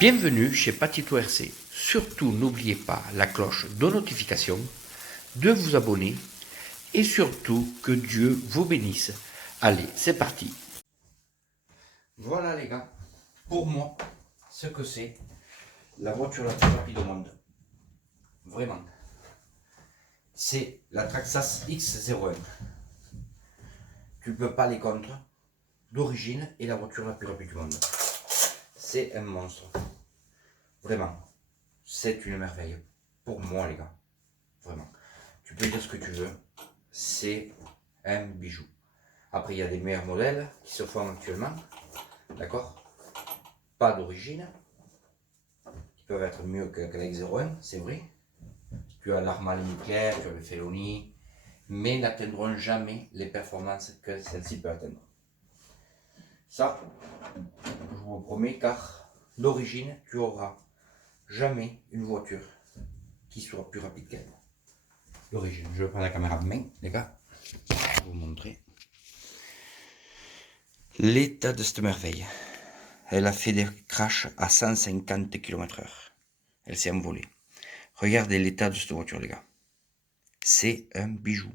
Bienvenue chez Patito RC. Surtout n'oubliez pas la cloche de notification, de vous abonner et surtout que Dieu vous bénisse. Allez, c'est parti. Voilà les gars, pour moi, ce que c'est la voiture la plus rapide au monde. Vraiment. C'est la Traxxas X01. Tu ne peux pas aller contre. D'origine et la voiture la plus rapide du monde. C'est un monstre. Vraiment. C'est une merveille. Pour moi les gars. Vraiment. Tu peux dire ce que tu veux. C'est un bijou. Après il y a des meilleurs modèles qui se font actuellement. D'accord? Pas d'origine. Qui peuvent être mieux que la X01, c'est vrai. Tu as l'Armale nucléaire, tu as le Feloni. Mais n'atteindront jamais les performances que celle-ci peut atteindre. Ça, je vous le promets, car d'origine, tu auras jamais une voiture qui soit plus rapide qu'elle. D'origine, je vais prendre la caméra de main, les gars, je vais vous montrer l'état de cette merveille. Elle a fait des crashs à 150 km/h. Elle s'est envolée. Regardez l'état de cette voiture, les gars. C'est un bijou.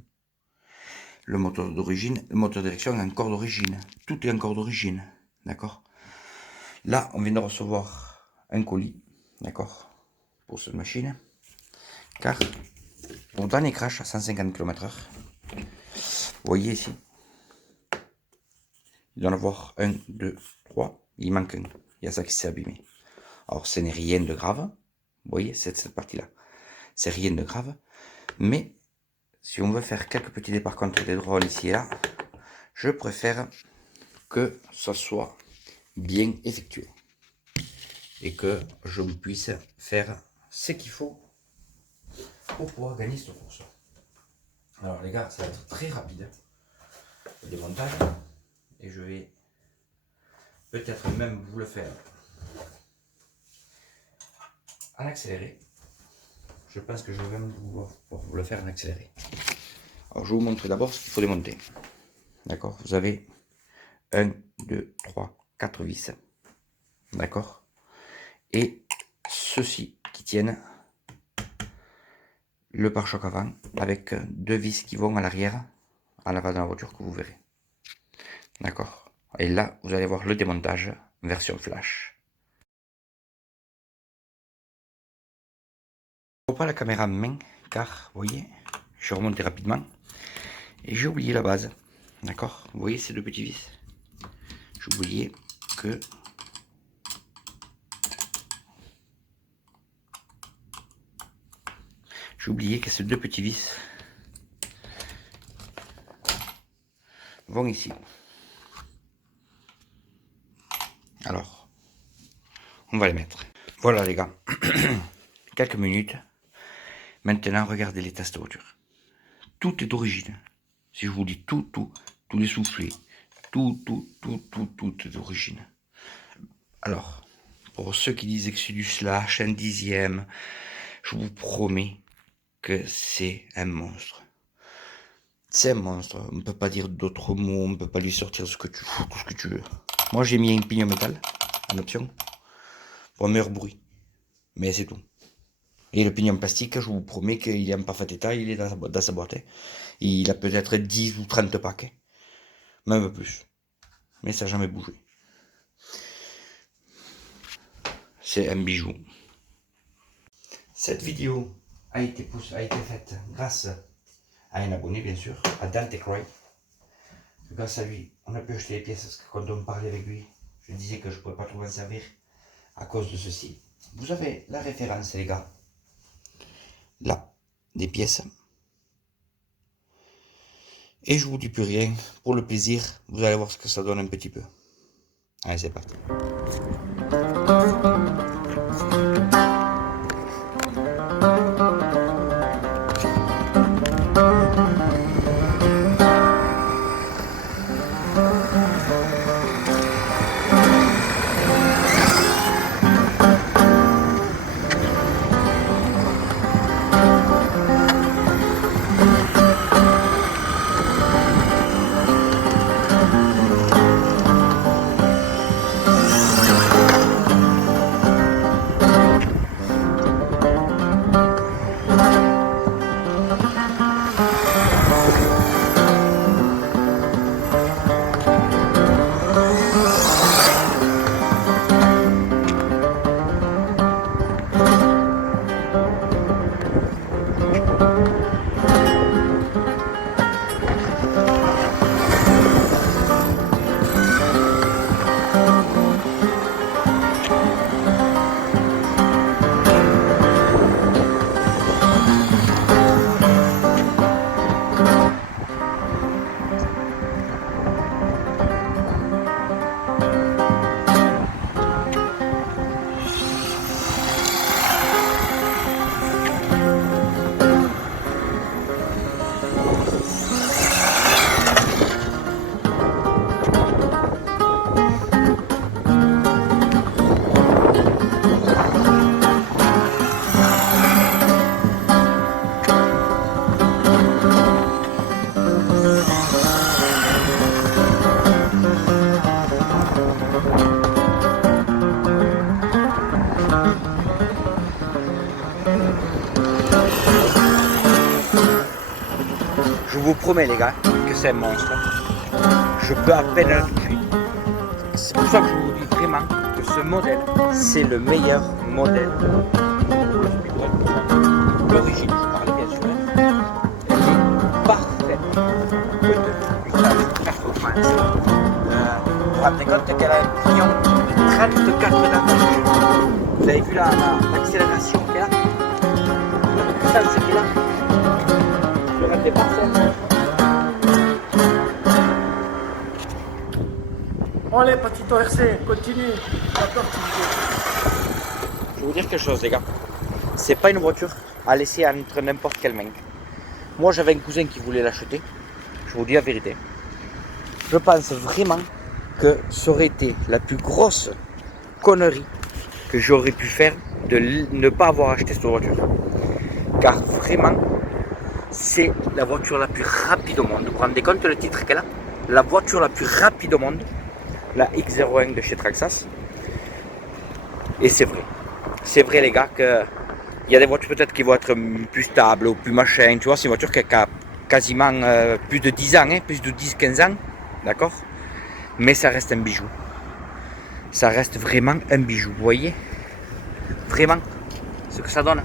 Le moteur d'origine, le moteur de direction est encore d'origine. Tout est encore d'origine. D'accord? Là, on vient de recevoir un colis. D'accord? Pour cette machine. Car, pour dernier crash à 150 km/h, vous voyez ici, il doit en avoir 1, 2, 3. Il manque un. Il y a ça qui s'est abîmé. Alors, ce n'est rien de grave. Vous voyez, cette partie-là. C'est rien de grave. Mais, si on veut faire quelques petits départs contre des drôles ici et là, je préfère que ça soit bien effectué. Et que je puisse faire ce qu'il faut pour pouvoir gagner cette course. Alors les gars, ça va être très rapide. Le démontage. Et je vais peut-être même vous le faire en accéléré. Je pense que je vais même vous le faire en accéléré. Alors je vais vous montrer d'abord ce qu'il faut démonter. D'accord? Vous avez 1, 2, 3, 4 vis. D'accord? Et ceux-ci qui tiennent le pare-choc avant avec 2 vis qui vont à l'arrière, à l'avant de la voiture que vous verrez. D'accord? Et là, vous allez voir le démontage version flash. Je ne prends pas la caméra en main car, vous voyez, je suis remonté rapidement et j'ai oublié la base. D'accord? Vous voyez ces 2 petits vis? J'ai oublié que ces 2 petits vis vont ici. Alors, on va les mettre. Voilà les gars, quelques minutes. Maintenant, regardez l'état de cette voiture. Tout est d'origine. Si je vous dis tous les soufflets, tout est d'origine. Alors, pour ceux qui disent que c'est du slash, un dixième, je vous promets que c'est un monstre. C'est un monstre. On ne peut pas dire d'autres mots, on ne peut pas lui sortir ce que tu veux, tout ce que tu veux. Moi, j'ai mis un pignon métal en option pour un meilleur bruit. Mais c'est tout. Et le pignon plastique, je vous promets qu'il est en parfait état, il est dans sa boîte. Il a peut-être 10 ou 30 packs. Même plus. Mais ça n'a jamais bougé. C'est un bijou. Cette vidéo a été faite grâce à un abonné, bien sûr, à Dante Cry. Grâce à lui, on a pu acheter les pièces parce que quand on parlait avec lui, je disais que je ne pourrais pas trop m'en servir à cause de ceci. Vous avez la référence, les gars. Là, des pièces. Et je vous dis plus rien. Pour le plaisir, vous allez voir ce que ça donne un petit peu. Allez, c'est parti. vous promets les gars que c'est un monstre. Je peux à peine le tuer. C'est pour ça que je vous dis vraiment que ce modèle, c'est le meilleur modèle pour le speedrun. L'origine, je parle bien sûr, elle est parfaite. Performance. Vous vous rendez compte qu'elle a un pignon de 34 d'attache. Vous avez vu l'accélération qu'elle a, la puissance qu'elle a. Je rendais parfait. Allez, petit ORC, continue. Je vais vous dire quelque chose, les gars. C'est pas une voiture à laisser entre n'importe quelle main. Moi, j'avais un cousin qui voulait l'acheter. Je vous dis la vérité. Je pense vraiment que ça aurait été la plus grosse connerie que j'aurais pu faire de ne pas avoir acheté cette voiture. Car vraiment, c'est la voiture la plus rapide au monde. Vous vous rendez compte le titre qu'elle a? La voiture la plus rapide au monde. La X01 de chez Traxxas. Et c'est vrai. C'est vrai les gars que il y a des voitures peut-être qui vont être plus stables ou plus machin. Tu vois, c'est une voiture qui a quasiment plus de 10 ans, hein, plus de 10-15 ans. D'accord? Mais ça reste un bijou. Ça reste vraiment un bijou. Vous voyez? Vraiment ce que ça donne.